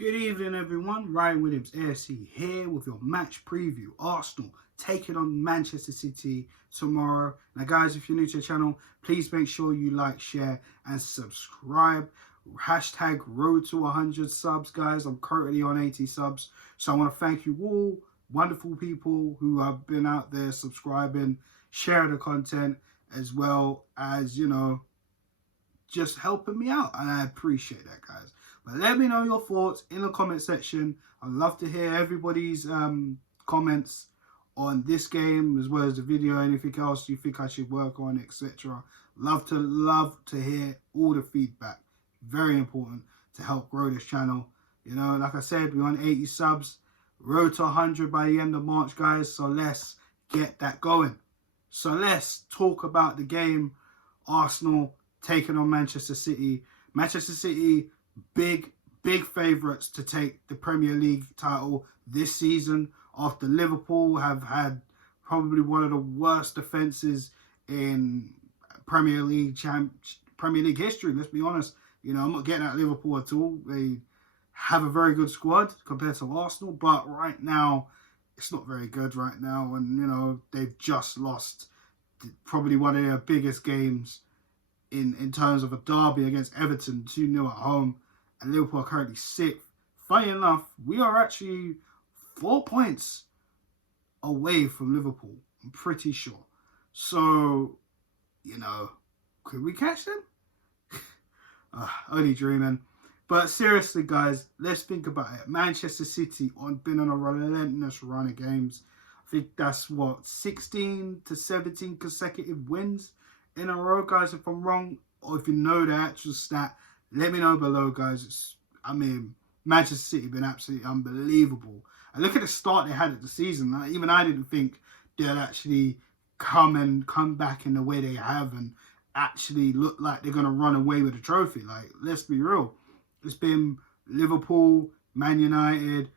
Good evening, everyone. Ryan Williams, ASC, here with your match preview. Arsenal taking on Manchester City tomorrow. Now, guys, if you're new to the channel, please make sure you like, share, and subscribe. Hashtag road to 100 subs, guys. I'm currently on 80 subs. So I want to thank you all, wonderful people who have been out there subscribing, sharing the content, as well as, just helping me out. And I appreciate that, guys. But let me know your thoughts in the comment section. I'd love to hear everybody's comments on this game, as well as the video, anything else you think I should work on, etc. Love to hear all the feedback. Very important to help grow this channel. Like I said, we're on 80 subs. Road to 100 by the end of March, guys. So let's get that going. So let's talk about the game. Arsenal taking on Manchester City. Manchester City, big favourites to take the Premier League title this season, after Liverpool have had probably one of the worst defences in Premier League history. Let's be honest. I'm not getting at Liverpool at all. They have a very good squad compared to Arsenal, but right now it's not very good right now, and they've just lost probably one of their biggest games in terms of a derby against Everton, 2-0 at home, and Liverpool are currently 6th. Funny enough, we are actually 4 points away from Liverpool, I'm pretty sure. So, could we catch them? Only dreaming. But seriously, guys, let's think about it. Manchester City been on a relentless run of games. I think that's, 16 to 17 consecutive wins in a row, guys. If I'm wrong, or if you know the actual stat, let me know below, guys. Manchester City have been absolutely unbelievable. And look at the start they had at the season. Even I didn't think they'd actually come back in the way they have and actually look like they're going to run away with the trophy. Like, let's be real. It's been Liverpool, Man United,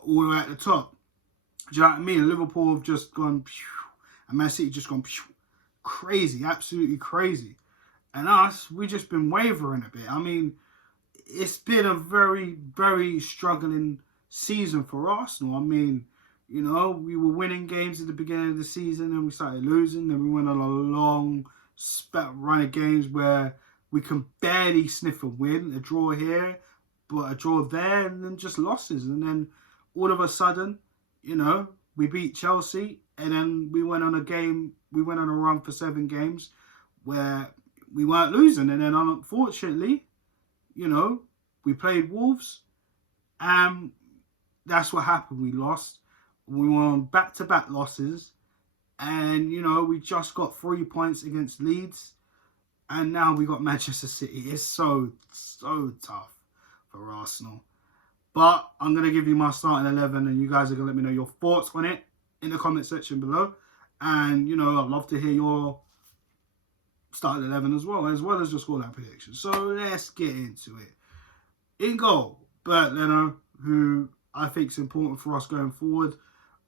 all the way at the top. Do you know what I mean? Liverpool have just gone, and Man City just gone crazy, absolutely crazy. And us, we've just been wavering a bit. It's been a very, very struggling season for Arsenal. We were winning games at the beginning of the season and we started losing. Then we went on a long run of games where we can barely sniff a win, a draw here, but a draw there, and then just losses. And then all of a sudden, we beat Chelsea, and then we went on a run for 7 games where we weren't losing. And then unfortunately, we played Wolves, and that's what happened. We lost. We were on back-to-back losses, and, we just got 3 points against Leeds, and now we got Manchester City. It's so tough for Arsenal. But I'm going to give you my starting 11, and you guys are going to let me know your thoughts on it in the comment section below. And, I'd love to hear your starting 11 as well as your scoreline prediction. So let's get into it. In goal, Bernd Leno, who I think is important for us going forward.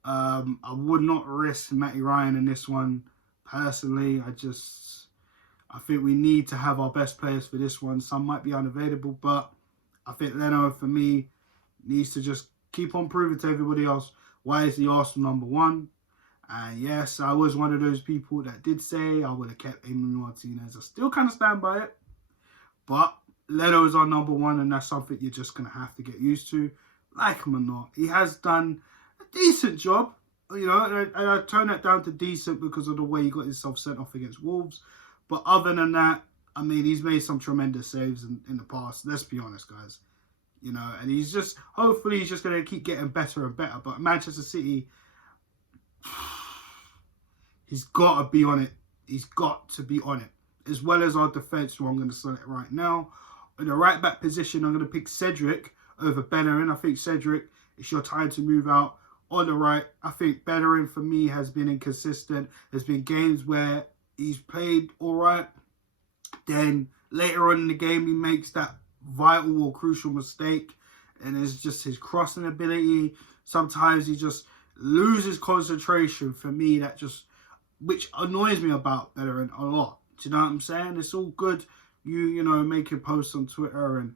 I would not risk Matty Ryan in this one, personally. I think we need to have our best players for this one. Some might be unavailable, but I think Leno, for me, needs to just keep on proving to everybody else why is the Arsenal number 1. And yes, I was one of those people that did say I would have kept Emi Martinez. I still kind of stand by it. But Leno is our number 1, and that's something you're just going to have to get used to. Like him or not, he has done a decent job. And I turn that down to decent because of the way he got himself sent off against Wolves. But other than that, he's made some tremendous saves in the past. Let's be honest, guys. And hopefully he's just going to keep getting better and better. But Manchester City, he's got to be on it. He's got to be on it. As well as our defence, who I'm going to select right now. In the right back position, I'm going to pick Cedric over Bellerin. I think Cedric, it's your time to move out. On the right, I think Bellerin, for me, has been inconsistent. There's been games where he's played all right. Then later on in the game, he makes that vital or crucial mistake. And it's just his crossing ability. Sometimes he just loses concentration. For me, which annoys me about Bellerin a lot. Do you know what I'm saying? It's all good, making posts on Twitter and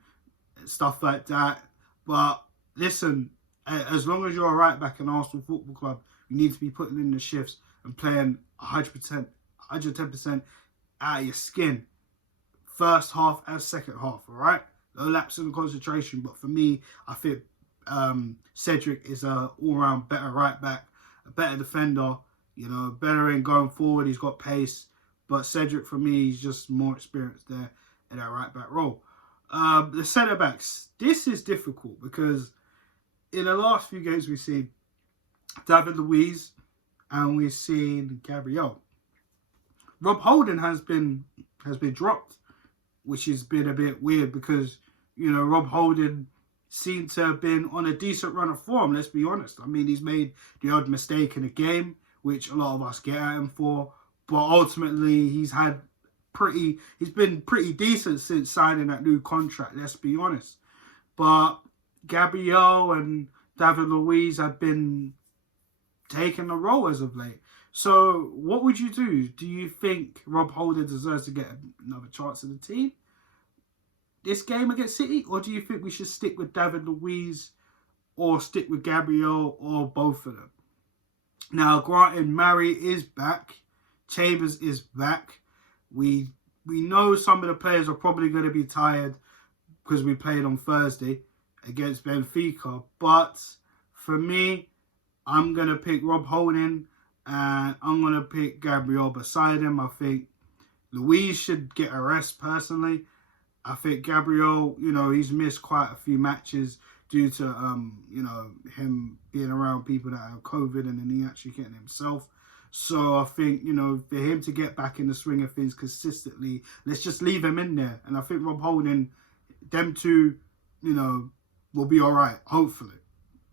stuff like that. But listen, as long as you're a right back in Arsenal Football Club, you need to be putting in the shifts and playing 100%, 110% out of your skin. First half and second half, all right? No lapse in concentration. But for me, I think Cedric is a all-round better right back, a better defender, better in going forward. He's got pace. But Cedric, for me, he's just more experienced there in that right back role. The centre backs, this is difficult because in the last few games we've seen David Luiz and we've seen Gabriel. Rob Holding has been dropped, which has been a bit weird because Rob Holding seemed to have been on a decent run of form. Let's be honest. I mean, he's made the odd mistake in a game, which a lot of us get at him for, but ultimately he's been pretty decent since signing that new contract, let's be honest. But Gabriel and David Luiz have been taking the role as of late. So what would you do? Do you think Rob Holding deserves to get another chance in the team this game against City? Or do you think we should stick with David Luiz or stick with Gabriel or both of them? Now, granted, Mari is back. Chambers is back. We know some of the players are probably going to be tired because we played on Thursday against Benfica. But for me, I'm going to pick Rob Holding and I'm going to pick Gabriel beside him. I think Luiz should get a rest personally. I think Gabriel, he's missed quite a few matches due to, him being around people that have COVID and then he actually getting himself. So I think, for him to get back in the swing of things consistently, let's just leave him in there. And I think Rob Holding, them two, will be all right, hopefully.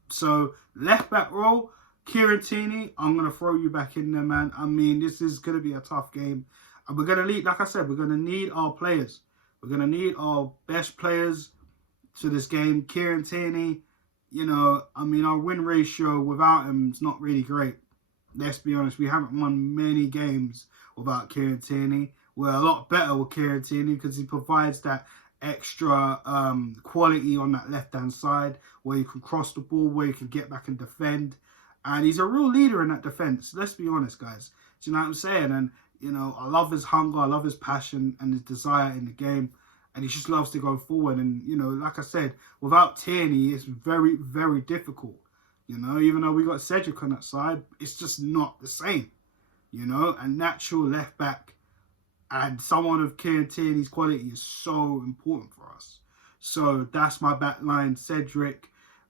So left back role, Kieran Tierney, I'm going to throw you back in there, man. I mean, this is going to be a tough game. And we're going to need, like I said, we're going to need our players. We're going to need our best players to this game. Kieran Tierney, our win ratio without him is not really great. Let's be honest, we haven't won many games without Kieran Tierney. We're a lot better with Kieran Tierney because he provides that extra quality on that left-hand side where you can cross the ball, where you can get back and defend. And he's a real leader in that defence. Let's be honest, guys. Do you know what I'm saying? And, I love his hunger, I love his passion and his desire in the game. And he just loves to go forward. And, like I said, without Tierney, it's very, very difficult. Even though we got Cedric on that side, it's just not the same. A natural left back and someone of Kieran Tierney's quality is so important for us. So that's my back line, Cedric,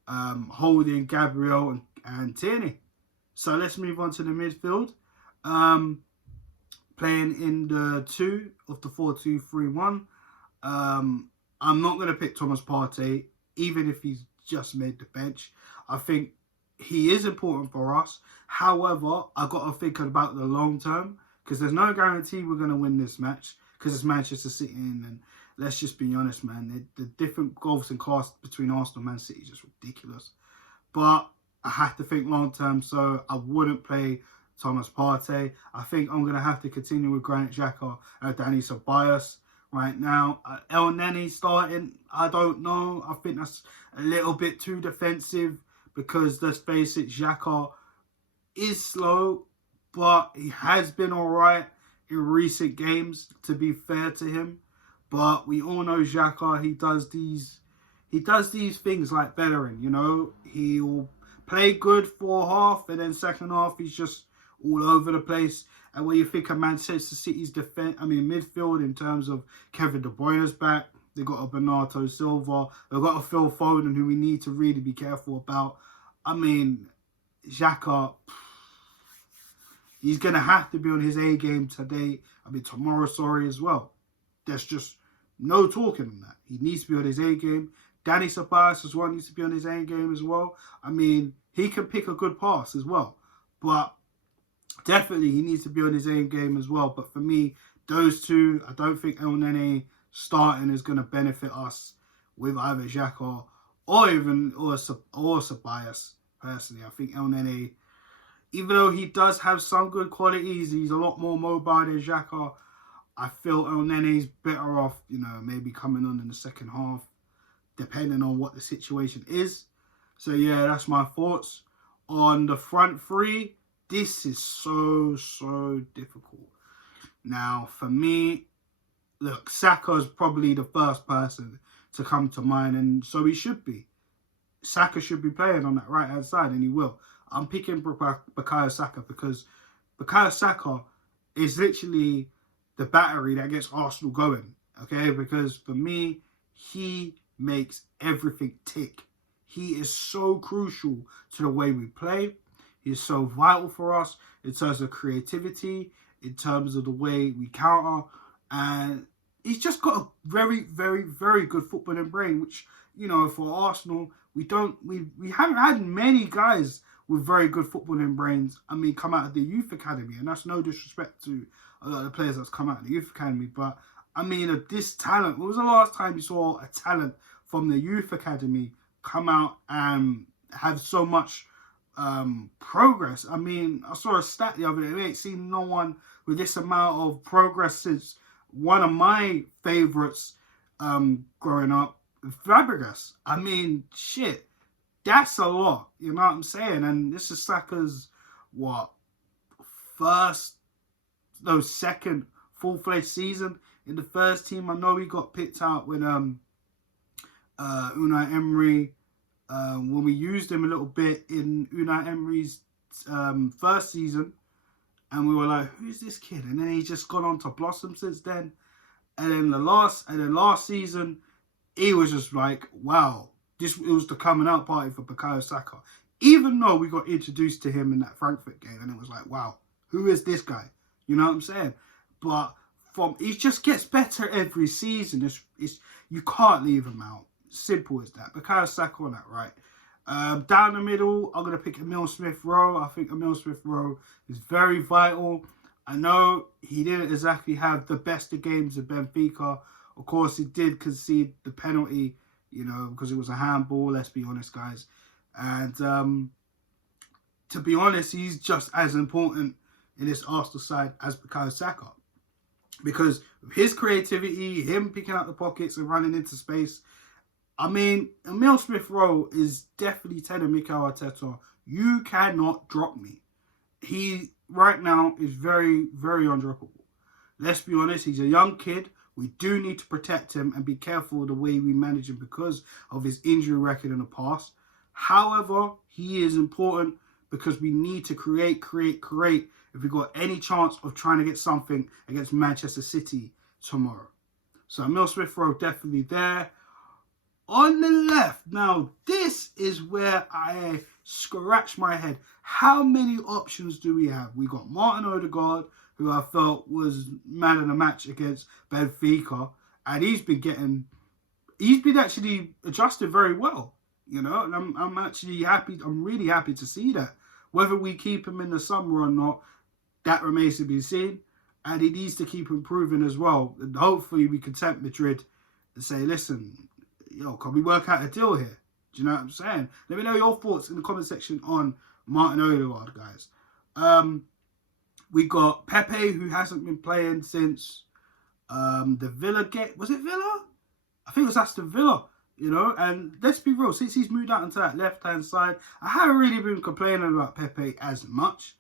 Holding, Gabriel and Tierney. So let's move on to the midfield. Playing in the 2 of the 4-2-3-1. I'm not going to pick Thomas Partey, even if he's just made the bench. I think he is important for us. However, I've got to think about the long term because there's no guarantee we're going to win this match because it's Manchester City. And let's just be honest, man. The different gulfs in class between Arsenal and Man City is just ridiculous. But I have to think long term, so I wouldn't play Thomas Partey. I think I'm going to have to continue with Granit Xhaka and Dani Ceballos right now. El Neni starting, I don't know. I think that's a little bit too defensive. Because let's face it, Xhaka is slow, but he has been all right in recent games, to be fair to him. But we all know Xhaka, he does these things like Bellerin, He'll play good for half, and then second half, he's just all over the place. And when you think of Manchester City's midfield in terms of Kevin De Bruyne's back, they've got a Bernardo Silva. They've got a Phil Foden who we need to really be careful about. I mean, Xhaka, he's going to have to be on his A game tomorrow, as well. There's just no talking on that. He needs to be on his A game. Dani Ceballos as well needs to be on his A game as well. I mean, he can pick a good pass as well. But definitely he needs to be on his A game as well. But for me, those two, I don't think El Nene starting is going to benefit us with either Xhaka or Ceballos. Personally, I think El Nene, even though he does have some good qualities, he's a lot more mobile than Xhaka. I feel El Nene's better off, maybe coming on in the second half depending on what the situation is. So yeah, that's my thoughts on the front three. This is so difficult. Now, for me, look, Saka's probably the first person to come to mind, and so he should be. Saka should be playing on that right-hand side, and he will. I'm picking Bukayo Saka because Bukayo Saka is literally the battery that gets Arsenal going, okay? Because for me, he makes everything tick. He is so crucial to the way we play. He is so vital for us in terms of creativity, in terms of the way we counter, and he's just got a very good footballing brain, which, you know, for Arsenal, we haven't had many guys with very good footballing brains. I mean, come out of the youth academy, and that's no disrespect to a lot of the players that's come out of the youth academy, but I mean, of this talent, when was the last time you saw a talent from the youth academy come out and have so much progress? I mean, I saw a stat the other day. We ain't seen no one with this amount of progress since one of my favourites growing up, Fabregas. I mean, shit, that's a lot. You know what I'm saying? And this is Saka's, second full-fledged season in the first team. I know he got picked out when Unai Emery, when we used him a little bit in Unai Emery's first season, and we were like, who's this kid? And then he's just gone on to blossom since then. And then last season, he was just like, wow, it was the coming out party for Bukayo Saka. Even though we got introduced to him in that Frankfurt game, and it was like, wow, who is this guy? You know what I'm saying? But he just gets better every season. You can't leave him out. Simple as that. Bukayo Saka on that right. Down the middle, I'm going to pick Emile Smith-Rowe. I think Emile Smith-Rowe is very vital. I know he didn't exactly have the best of games at Benfica. Of course, he did concede the penalty, you know, because it was a handball, let's be honest, guys. And to be honest, he's just as important in this Arsenal side as Bukayo Saka. Because his creativity, him picking out the pockets and running into space, I mean, Emile Smith-Rowe is definitely telling Mikel Arteta, you cannot drop me. He, right now, is very undroppable. Let's be honest, he's a young kid. We do need to protect him and be careful of the way we manage him because of his injury record in the past. However, he is important because we need to create if we've got any chance of trying to get something against Manchester City tomorrow. So Emile Smith-Rowe definitely there. On the left, now this is where I scratch my head. How many options do we have? We got Martin Odegaard, who I felt was man of the match against Benfica, and he's been actually adjusted very well, you know, and I'm actually happy. I'm really happy to see that. Whether we keep him in the summer or not, that remains to be seen, and he needs to keep improving as well. And hopefully we can tempt Madrid and say, listen, yo, can we work out a deal here? Do you know what I'm saying? Let me know your thoughts in the comment section on Martin Odegaard, guys. We got Pepe, who hasn't been playing since the Villa game. Was it Villa? I think it was Aston Villa, you know. And let's be real, since he's moved out into that left-hand side, I haven't really been complaining about Pepe as much,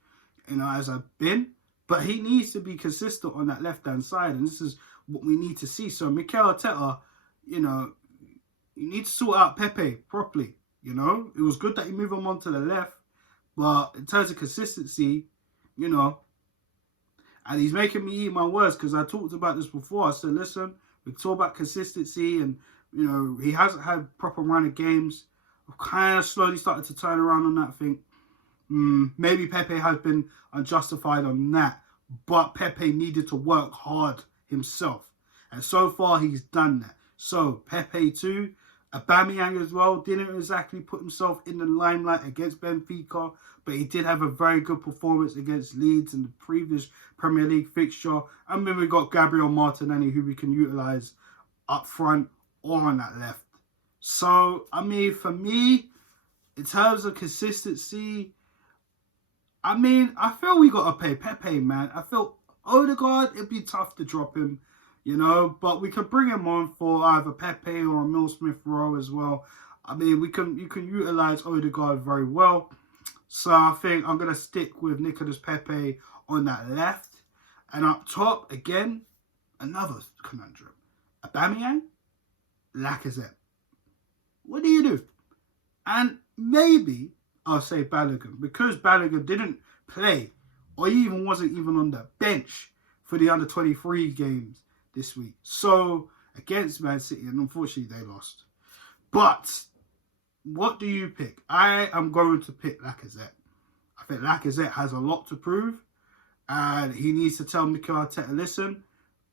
you know, as I've been. But he needs to be consistent on that left-hand side, and this is what we need to see. So Mikel Arteta, you know, you need to sort out Pepe properly, you know. It was good that you move him on to the left, but in terms of consistency, you know, and he's making me eat my words because I talked about this before. I said, listen, we talk about consistency and, you know, he hasn't had proper run of games. I've kind of slowly started to turn around on that thing. Maybe Pepe has been unjustified on that, but Pepe needed to work hard himself. And so far, he's done that. So, Pepe too. Aubameyang as well didn't exactly put himself in the limelight against Benfica, but he did have a very good performance against Leeds in the previous Premier League fixture. And then we got Gabriel Martinelli, who we can utilise up front or on that left. So, I mean, for me, in terms of consistency, I mean, I feel we got to pay Pepe, man. I feel Odegaard, it'd be tough to drop him. you know, but we could bring him on for either Pepe or Emile Smith-Rowe as well. I mean, you can utilise Odegaard very well. So I think I'm going to stick with Nicolas Pepe on that left. And up top, again, another conundrum. Aubameyang, Lacazette. What do you do? And maybe I'll say Balogun, because Balogun didn't play, or he even wasn't even on the bench for the under-23 games this week. So, against Man City, and unfortunately they lost. But, what do you pick? I am going to pick Lacazette. I think Lacazette has a lot to prove, and he needs to tell Mikel Arteta, listen,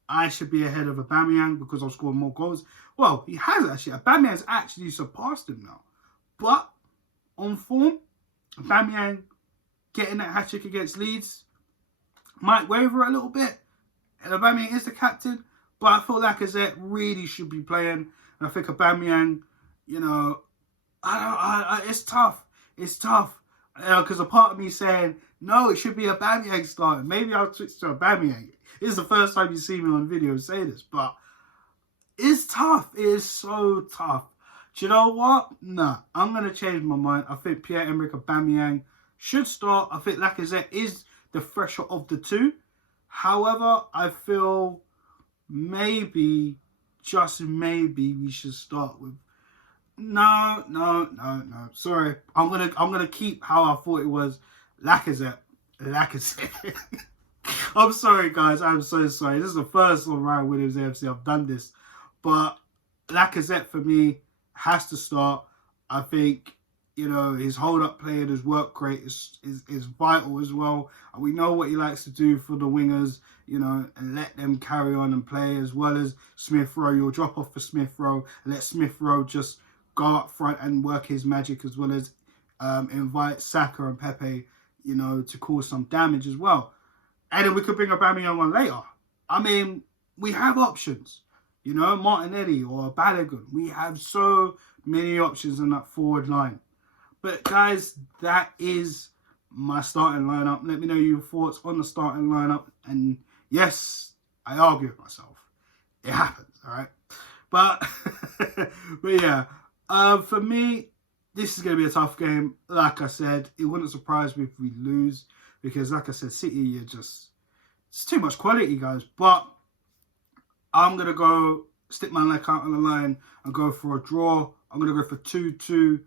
I should be ahead of Aubameyang because I've scored more goals. Well, he has actually. Aubameyang's actually surpassed him now. But, on form, Aubameyang getting that hat-trick against Leeds might waver a little bit. And Aubameyang is the captain, but I feel Lacazette really should be playing. And I think Aubameyang, you know, it's tough. It's tough. Because a part of me saying, no, it should be Aubameyang starting. Maybe I'll switch to Aubameyang. It's the first time you see me on video say this, but it's tough. It is so tough. Do you know what? Nah, I'm going to change my mind. I think Pierre-Emerick Aubameyang should start. I think Lacazette is the fresher of the two. However, I feel maybe, just maybe, we should start with... No. Sorry. I'm gonna keep how I thought it was. Lacazette. I'm sorry, guys. I'm so sorry. This is the first on Ryan Williams AFC I've done this. But Lacazette, for me, has to start. I think, you know, his hold-up play and his work rate is vital as well. And we know what he likes to do for the wingers, you know, and let them carry on and play, as well as Smith-Rowe. You'll drop off for Smith-Rowe and let Smith-Rowe just go up front and work his magic, as well as invite Saka and Pepe, you know, to cause some damage as well. And then we could bring Aubameyang on later. I mean, we have options. You know, Martinelli or Balogun. We have so many options in that forward line. But guys, that is my starting lineup. Let me know your thoughts on the starting lineup. And yes, I argue with myself. It happens, all right? But, but yeah, for me, this is going to be a tough game. Like I said, it wouldn't surprise me if we lose. Because like I said, City are just... It's too much quality, guys. But I'm going to go stick my neck out on the line and go for a draw. I'm going to go for 2-2.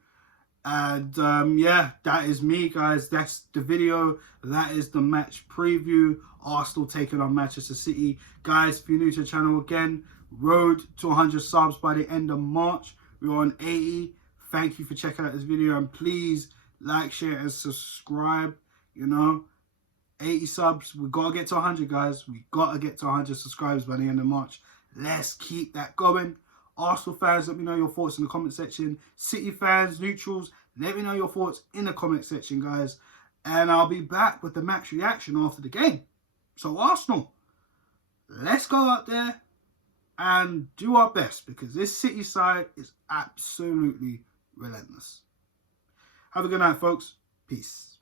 And yeah, that is me, guys. That's the video. That is the match preview. Arsenal taking on Manchester City. Guys, if you're new to the channel again, road to 100 subs by the end of March. We're on 80. Thank you for checking out this video. And please like, share, and subscribe. You know, 80 subs. We got to get to 100, guys. We got to get to 100 subscribers by the end of March. Let's keep that going. Arsenal fans, let me know your thoughts in the comment section. City fans, neutrals, let me know your thoughts in the comment section, guys. And I'll be back with the match reaction after the game. So Arsenal, let's go out there and do our best, because this City side is absolutely relentless. Have a good night, folks. Peace.